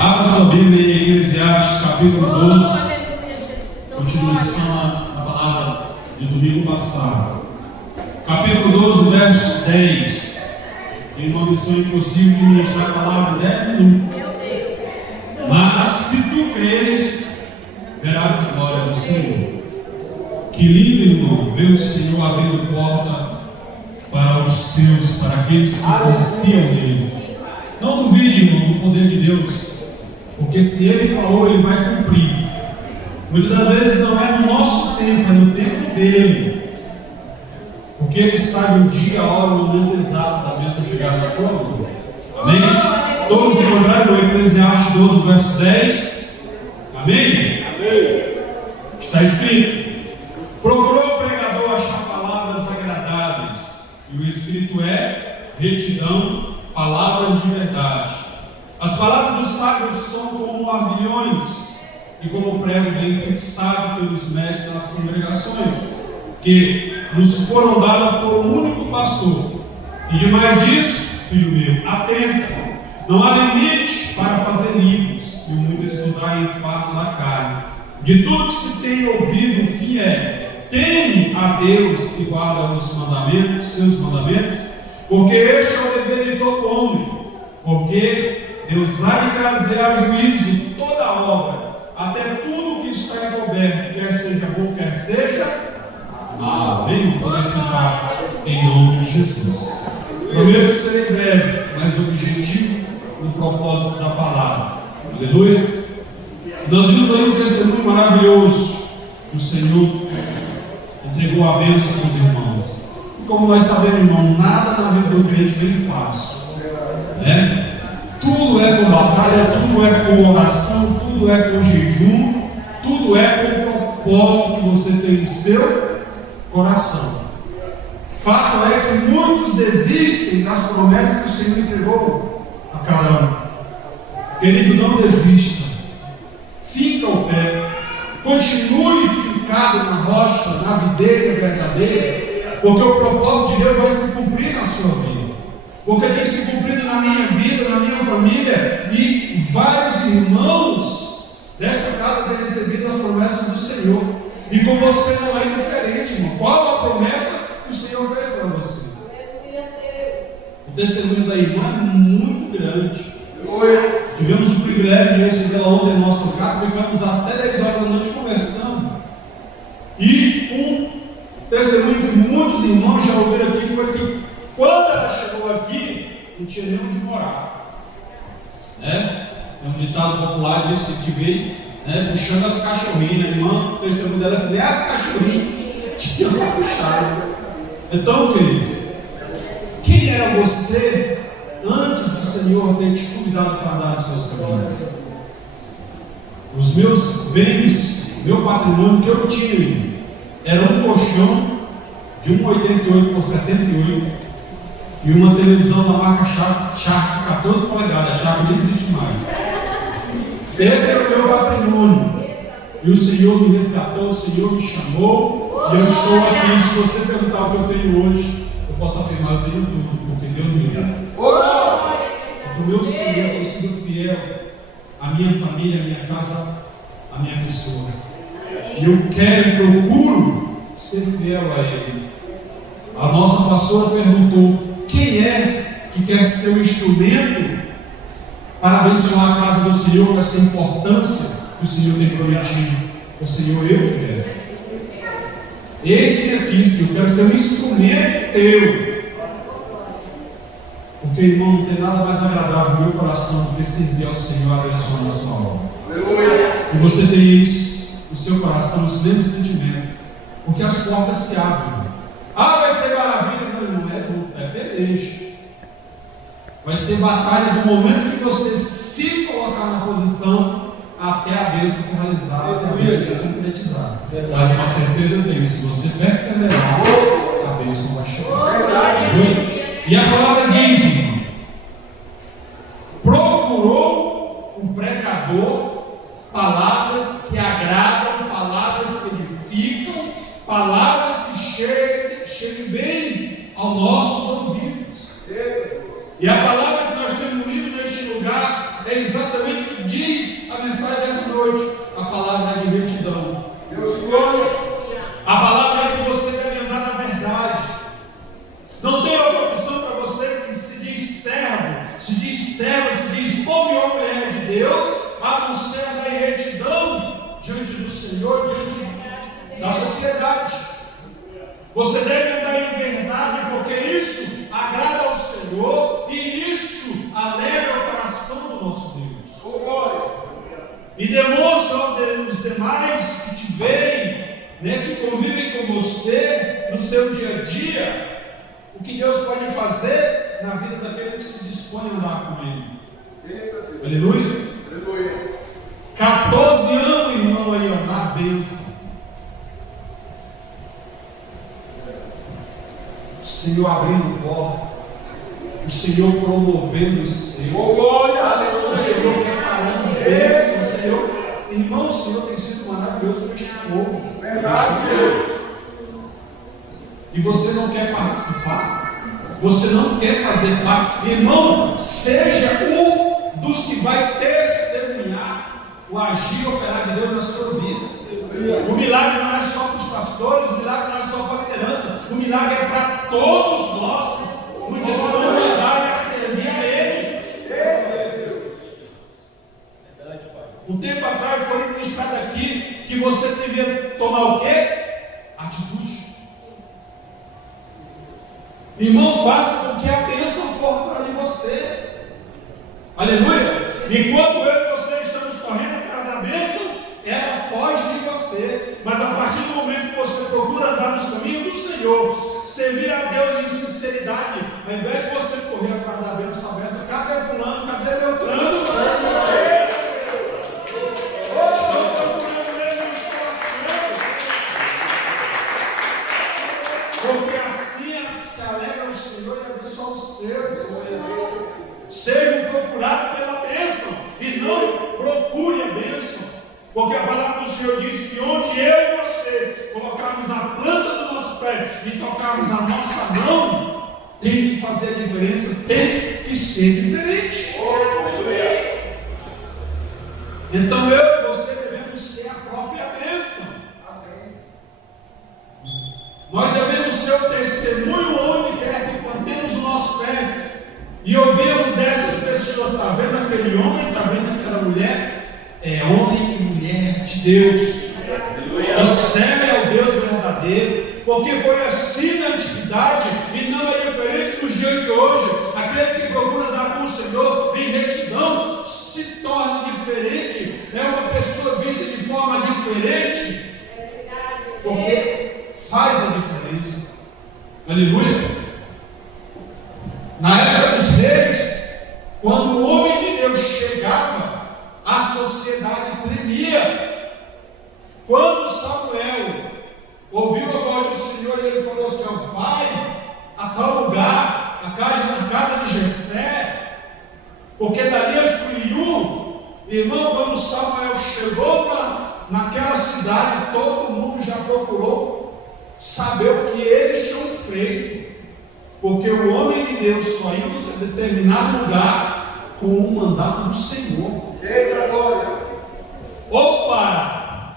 Abra sua Bíblia em Eclesiastes, capítulo 12, continuação da palavra de domingo passado. Capítulo 12, verso 10. Tem uma missão impossível de ministrar a palavra em 10 minutos. Mas se tu creres, verás a glória do Senhor. Que lindo, irmão, ver o Senhor abrindo porta para os seus, para aqueles que confiam nele. Não duvide, irmão, do poder de Deus, porque se Ele falou, Ele vai cumprir. Muitas das vezes não é no nosso tempo, é no tempo dEle, porque Ele sabe o dia, a hora, o momento exato da bênção chegar na tua vida. Amém? Todos se encontraram no Eclesiastes 12, verso 10. Amém? Amém? Está escrito: procurou o pregador achar palavras agradáveis, e o Espírito é retidão, palavras de verdade. As palavras dos sábios são como ardilhões, e como prego bem fixado pelos mestres das congregações, que nos foram dadas por um único pastor. E demais disso, filho meu, atenta, não há limite para fazer livros, e o muito estudar em fato da carne. De tudo que se tem ouvido, o fim é: teme a Deus e guarda os mandamentos, seus mandamentos, porque este é o dever de todo homem. Porque Deus há de trazer a juízo toda obra, até tudo que está encoberto, quer seja bom, quer seja mal. Venham poder sentar em nome de Jesus. Prometo que serei breve, mas objetivo no propósito da palavra. Aleluia. Nós vimos aí um testemunho maravilhoso. O Senhor entregou a bênção para os irmãos. E como nós sabemos, irmão, nada na vida do crente vem fácil, né? Tudo é com batalha, tudo é com oração, tudo é com jejum, tudo é com o propósito que você tem no seu coração. Fato é que muitos desistem das promessas que o Senhor entregou a cada um. Querido, não desista. Fica ao pé. Continue ficado na rocha, na videira verdadeira, porque o propósito de Deus vai se cumprir na sua vida. Porque tem se cumprido na minha vida, na minha família, e vários irmãos desta casa têm recebido as promessas do Senhor. E com você não é diferente, irmão. Qual a promessa que o Senhor fez para você? O testemunho da irmã é muito grande. Tivemos o privilégio de recebê-la ontem em nossa casa, ficamos até 10 horas da noite conversando. E um testemunho que muitos irmãos já ouviram aqui foi que quando ela chegou aqui, não tinha nem onde morar, né? É um ditado popular desse que te veio, né? Puxando as cachorrinhas. A irmã, o testemunho dela, nem as cachorrinhas tinham para puxar. Então, querido, quem era você antes do Senhor ter te convidado para andar nos seus caminhos? Os meus bens, meu patrimônio que eu tinha era um colchão de 1,88 por 78 e uma televisão da marca Sharp 14 polegadas. A Sharp nem existe mais. Esse é o meu patrimônio. E o Senhor me resgatou, o Senhor me chamou, e eu estou aqui. Se você perguntar o que eu tenho hoje, eu posso afirmar: eu tenho tudo, porque Deus me deu. O meu Senhor tem sido fiel à minha família, à minha casa, à minha pessoa. E eu quero e procuro ser fiel a Ele. A nossa pastora perguntou: quem é que quer ser um instrumento para abençoar a casa do Senhor, com essa importância que o Senhor tem prometido? O Senhor, eu quero. Esse aqui, Senhor, eu quero ser um instrumento teu. Porque, irmão, não tem nada mais agradável no meu coração do que servir ao Senhor abençoando a sua obra. E você tem isso no seu coração, esse mesmo sentimento, porque as portas se abrem. Vai ser maravilha. Não é luta, é pelejo. Vai ser batalha do momento que você se colocar na posição até a bênção ser realizada, até a bênção ser concretizada. Mas uma certeza eu tenho: se você perseverar, a bênção vai chegar. E a palavra diz, irmão: procurou o pregador palavras que agradam, palavras que edificam, palavras que cheguem bem aos nossos ouvidos. E a palavra que nós temos lido neste lugar é exatamente o que que diz a mensagem dessa noite? A palavra é de retidão. A palavra é que você deve andar na verdade. Não tem outra opção para você que se diz servo, se diz serva, se diz homem ou mulher de Deus, a não ser andar em retidão diante do Senhor, diante da sociedade. Você deve andar em verdade, porque isso agrada ao Senhor e isso alegra o coração do nosso Deus. E demonstra aos demais que te veem, né, que convivem com você no seu dia a dia, o que Deus pode fazer na vida daquele que se dispõe a andar com Ele. Aleluia. 14 anos, irmão, aí, ó, na bênção. O Senhor abrindo porta, o Senhor promovendo o Senhor, o Senhor preparando bênção, o Senhor, irmão, o Senhor tem sido maravilhoso para este povo. E você não quer participar? Você não quer fazer parte? Irmão, seja um dos que vai testemunhar o agir e operar de Deus na sua vida. O milagre não é só para os pastores, o milagre não é só para a liderança, o milagre é para todos nós que nos dispomos a andar e a servir a Ele. Um tempo atrás foi ministrado aqui que você devia tomar o quê? Atitude. Irmão, faça com que a bênção corra atrás de você. Aleluia. Enquanto eu e você estamos correndo atrás da bênção, ela foge de você. Mas a partir do momento que você procura andar nos caminhos do Senhor, servir a Deus em sinceridade, ao invés de você correr atrás da bênção, cadê fulano, cadê Beltrano? Estou procurando ele, não estou. Porque assim se alegra o Senhor e abençoa os seus. Sejam procurados pela bênção e não procure a bênção. Porque a palavra do Senhor diz que onde eu e você colocarmos a planta do nosso pé e tocarmos a nossa mão, tem que fazer a diferença, tem que ser diferente. Então eu e você devemos ser a própria bênção. Nós devemos ser o testemunho onde quer que plantemos o nosso pé e ouvimos dessas pessoas: está vendo aquele homem, está vendo aquela mulher? É homem e mulher de Deus, que serve ao Deus verdadeiro, porque foi assim na antiguidade e não é diferente nos dias de hoje. Aquele que procura andar com o Senhor em retidão se torna diferente, é uma pessoa vista de forma diferente, porque faz a diferença. Aleluia. Na época dos reis, quando o homem de Deus chegava, a sociedade tremia. Quando Samuel ouviu a voz do Senhor, ele falou assim: vai a tal lugar, a casa de Jessé, porque dali eu escolhi um. Irmão, quando Samuel chegou naquela cidade, todo mundo já procurou saber o que eles tinham feito, porque o homem de Deus só ia a determinado lugar com o mandato do Senhor. Ou para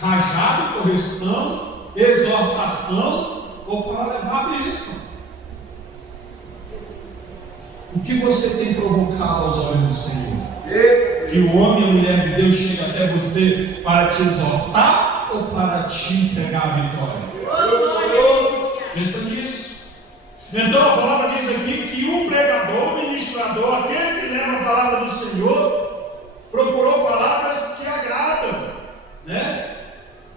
cajado, correção, exortação, ou para levar a bênção. O que você tem provocado aos olhos do Senhor? Que o homem e a mulher de Deus chegue até você para te exortar ou para te entregar a vitória? Pensa nisso. Então a palavra diz aqui que o pregador, o ministrador, aquele que leva a palavra do Senhor, procurou palavras que agradam, né?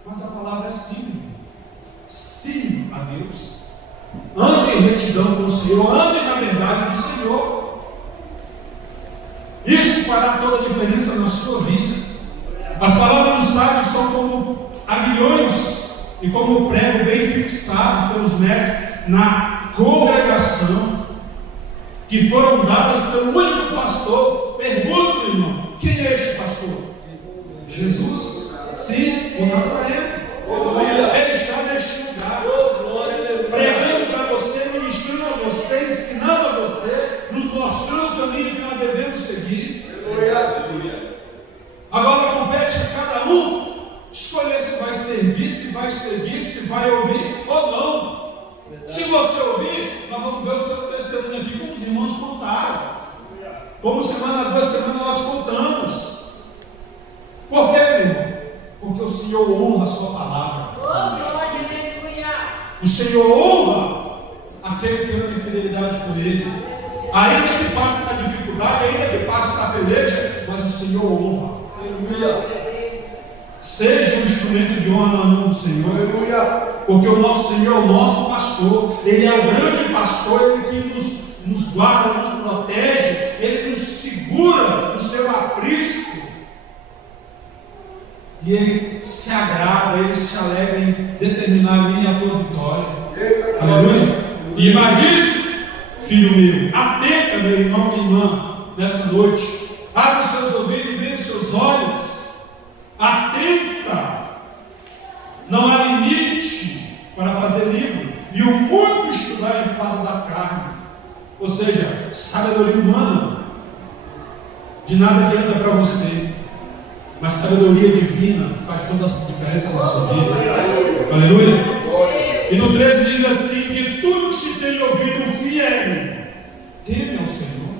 Mas a palavra é sim. Sim a Deus. Ande em retidão com o Senhor, ande na verdade do Senhor. Isso fará toda a diferença na sua vida. As palavras dos sábios são como aguilhões e como prego bem fixados pelos mestres na congregação, que foram dadas pelo único pastor. Pergunto, irmão, quem é este pastor? Jesus, sim, o Nazareno. Ele está neste lugar, pregando para você, ministrando a você, ensinando a você, nos mostrando o caminho que nós devemos seguir. Agora compete a cada um escolher se vai servir, se vai seguir, se vai ouvir ou não. Se você ouvir, nós vamos ver o seu testemunho aqui, como os irmãos contaram. Como semana, 2 semanas nós contamos. Por quê, meu irmão? Porque o Senhor honra a sua palavra. O Senhor honra aquele que anda em fidelidade por Ele. Ainda que passe na dificuldade, ainda que passe na peleja, mas o Senhor honra. Seja um instrumento de honra na mão do Senhor. Porque o nosso Senhor é o nosso pastor. Ele é o grande pastor, Ele que nos guarda, nos protege, Ele nos segura no seu aprisco. E Ele se agrada, Ele se alegra em determinar a minha e a tua vitória. Aleluia. E mais disso, filho meu, atenta, meu irmão, minha irmã, nessa noite. Abre os seus ouvidos e veja os seus olhos. Atenta. Não há limite para fazer livro. E o muito estudar em fado da carne. Ou seja, sabedoria humana de nada adianta para você. Mas sabedoria divina faz toda a diferença na sua vida. Aleluia. E no 13 diz assim: que tudo que se tem ouvido fiel, teme ao Senhor,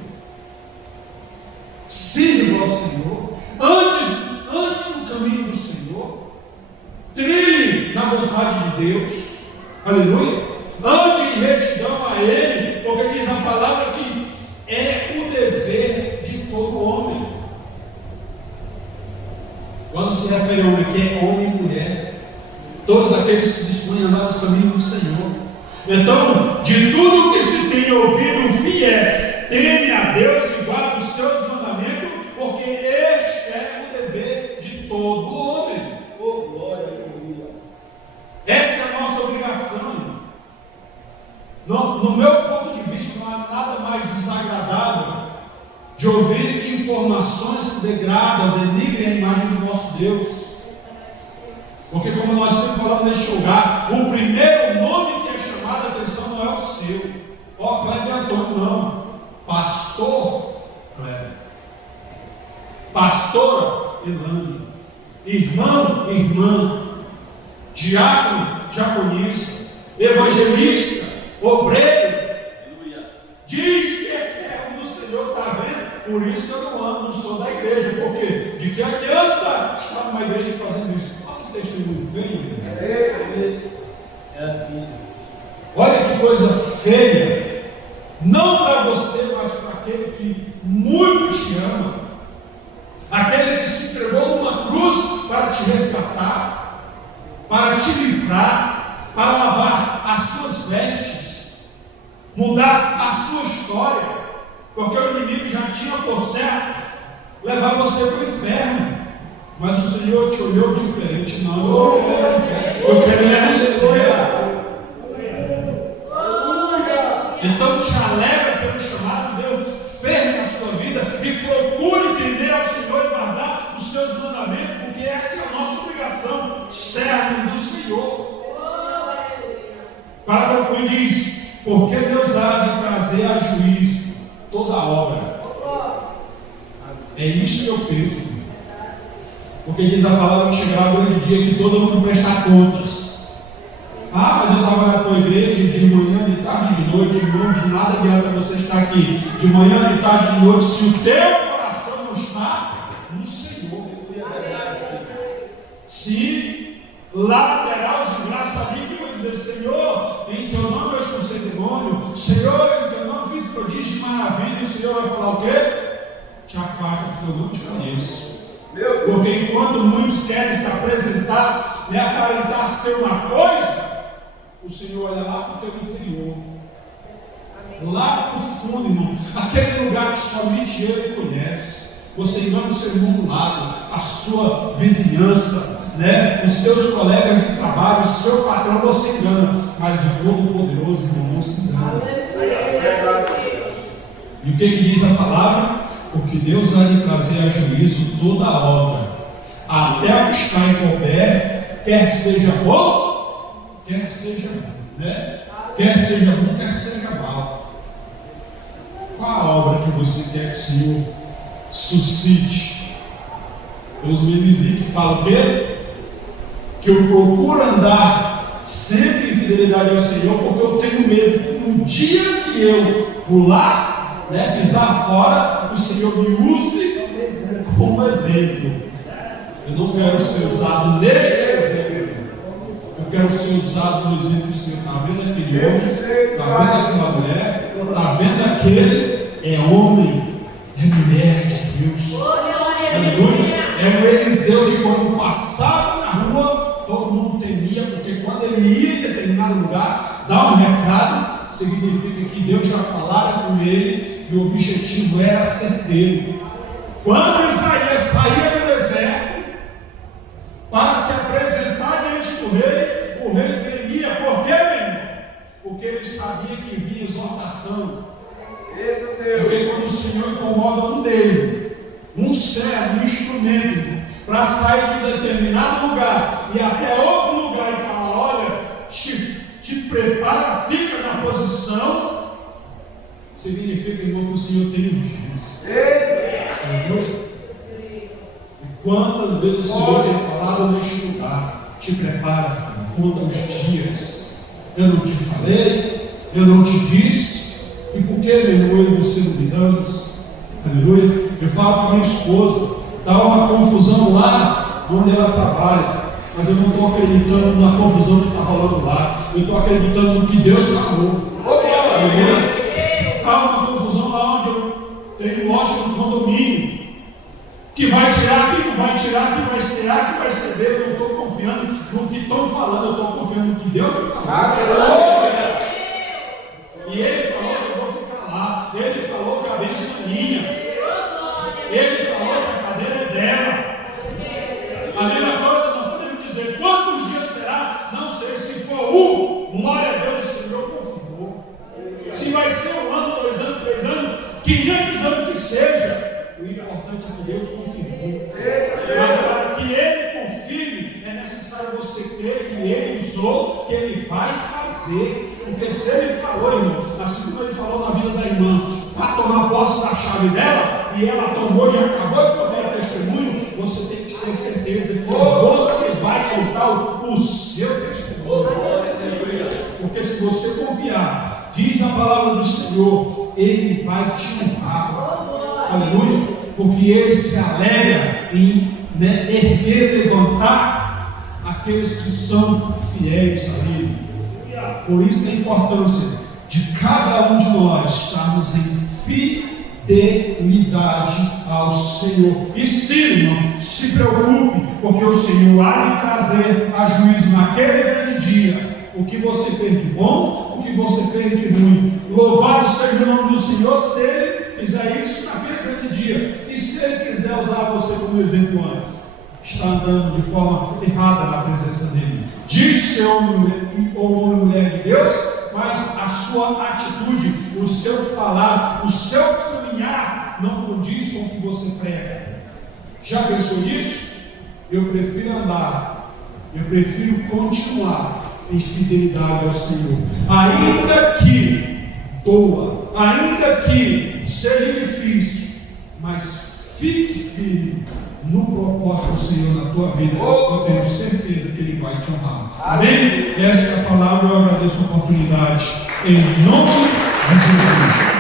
sirva ao Senhor, ande no caminho do Senhor, trilhe na vontade de Deus. Aleluia. Ande em retidão a Ele, porque diz a palavra que é o dever de todo homem. Quando se refere a homem, que é homem e mulher, todos aqueles que se dispõem a andar nos caminhos do Senhor. Então, de tudo que se tem ouvido fiel, teme a Deus e guarda os seus mandamentos, porque este é o dever de todo homem. Essa é a nossa obrigação. No meu ponto de vista, não há nada mais desagradável de ouvir informações que degradam, denigrem a imagem do nosso Deus. Porque, como nós sempre falamos neste lugar, o primeiro nome que é chamado a atenção não é o seu. Ó, Kleber Antônio, não. Pastor Kleber. Pastora Elane. Irmão, irmã. Diácono, diaconisa. Evangelista, obreiro. Diz que é servo do Senhor, está vendo? Por isso que eu não ando, não sou da igreja. Por quê? De que adianta estar numa igreja fazendo isso? Testemunho feio. É assim. Olha que coisa feia. Não para você, mas para aquele que muito te ama. Aquele que se entregou numa cruz para te resgatar, para te livrar, para lavar as suas vestes, mudar a sua história. Porque o inimigo já tinha por certo levar você para o inferno. Mas o Senhor te olhou diferente. Não, eu quero ir no céu. Então te alegra pelo chamado de Deus, firme na sua vida e procure entender ao Senhor e guardar os seus mandamentos, porque essa é a nossa obrigação, servos do Senhor. Para concluir, diz: porque Deus há de trazer a juízo toda a obra. É isso que eu penso. Porque diz a palavra que chegará o grande dia que todo mundo prestar contas. Ah, mas eu estava na tua igreja de manhã, de tarde, de noite, irmão, de nada adianta você estar aqui de manhã, de tarde, de noite, se o teu coração não está no Senhor. Se lá terás de graça a mim, que eu vou dizer: Senhor, em teu nome eu expulsei demônio, Senhor, em teu nome fiz prodígio e maravilha, e o Senhor vai falar o quê? Te afasta, porque eu não te conheço. Porque enquanto muitos querem se apresentar, aparentar ser uma coisa, o Senhor olha lá para o teu interior, lá para o fundo, irmão, aquele lugar que somente Ele conhece. Você engana o seu irmão do lado, a sua vizinhança, os seus colegas de trabalho, o seu patrão, você engana, mas o Todo-Poderoso, irmão, não se engana. E o que diz a palavra? Porque Deus há de trazer a juízo toda a obra, até o que está em qualquer, quer seja bom, quer seja bom, quer seja bom, quer seja mal. Qual a obra que você quer que o Senhor suscite Tem uns memezinhos que falam o quê? Que eu procuro andar sempre em fidelidade ao Senhor, porque eu tenho medo que no dia que eu pular, pisar fora, o Senhor me use como exemplo. Eu não quero ser usado neste exemplo. Eu quero ser usado no exemplo do Senhor. Está vendo aquele homem? Está vendo aquela mulher? Está vendo aquele? É homem, é mulher de Deus. Aleluia. É o Eliseu que quando passava na rua, todo mundo temia, porque quando ele ia em determinado lugar, dar um recado, significa que Deus já falara com ele e o objetivo era certeiro. Quando Isaías saía do deserto para se apresentar diante do rei, o rei tremia. Por quê, meu irmão? Porque ele sabia que vinha exortação. Porque quando o Senhor incomoda um dele, um servo, um instrumento, para sair de determinado lugar e até outro lugar e falar: olha, te prepara, fica na posição, significa, irmão, que o Senhor tem urgência. E quantas vezes o Senhor tem falado neste lugar: te prepara, filho, conta os dias. Eu não te falei, eu não te disse. E por que, meu irmão, eu e você não ligamos? Aleluia. Eu falo para minha esposa: está uma confusão lá onde ela trabalha, mas eu não estou acreditando na confusão que está rolando lá. Eu estou acreditando no que Deus falou. Está uma confusão lá onde eu tenho um lote no condomínio, que vai tirar, que não vai tirar, que vai ser A, que vai ser B. Eu não estou confiando no que estão falando, eu estou confiando no que Deus falou. E ele falou que eu vou ficar lá. Ele falou que a bênção é minha. Ele falou que a cadeira é dela. A mesma coisa nós podemos dizer: quantos dias será? Não sei. Se for glória a Deus, o Senhor confirmou. Se vai ser 1 ano, 2 anos, 3 anos, 500 anos que seja, o importante é que Deus confirmou. Mas para que Ele confirme, é necessário você crer que Ele usou, que Ele vai fazer. Porque se Ele falou, irmão, assim como Ele falou na vida da irmã, para tomar posse da chave dela, e ela tomou e acabou de contar o testemunho, você tem que ter certeza que você vai contar o seu testemunho. Porque se você confiar, diz a palavra do Senhor, Ele vai te honrar. Aleluia. Porque Ele se alegra em erguer, levantar aqueles que são fiéis a Ele. Por isso a importância de cada um de nós estarmos em fidelidade ao Senhor. E sim, irmão, se preocupe, porque o Senhor há de trazer a juízo naquele grande dia o que você fez de bom, o que você fez de ruim. Louvado seja o nome do Senhor se Ele fizer isso naquele grande dia. E se Ele quiser usar você como exemplo antes, está andando de forma errada na presença dEle. Diz ser homem ou mulher de Deus, mas a sua atitude, o seu falar, o seu caminhar não condiz com o que você prega. Já pensou nisso? Eu prefiro andar, eu prefiro continuar em fidelidade ao Senhor, ainda que doa, ainda que seja difícil, mas fique firme no propósito do Senhor na tua vida. Eu tenho certeza que Ele vai te honrar. Amém? Essa é a palavra. Eu agradeço a oportunidade em nome de Jesus.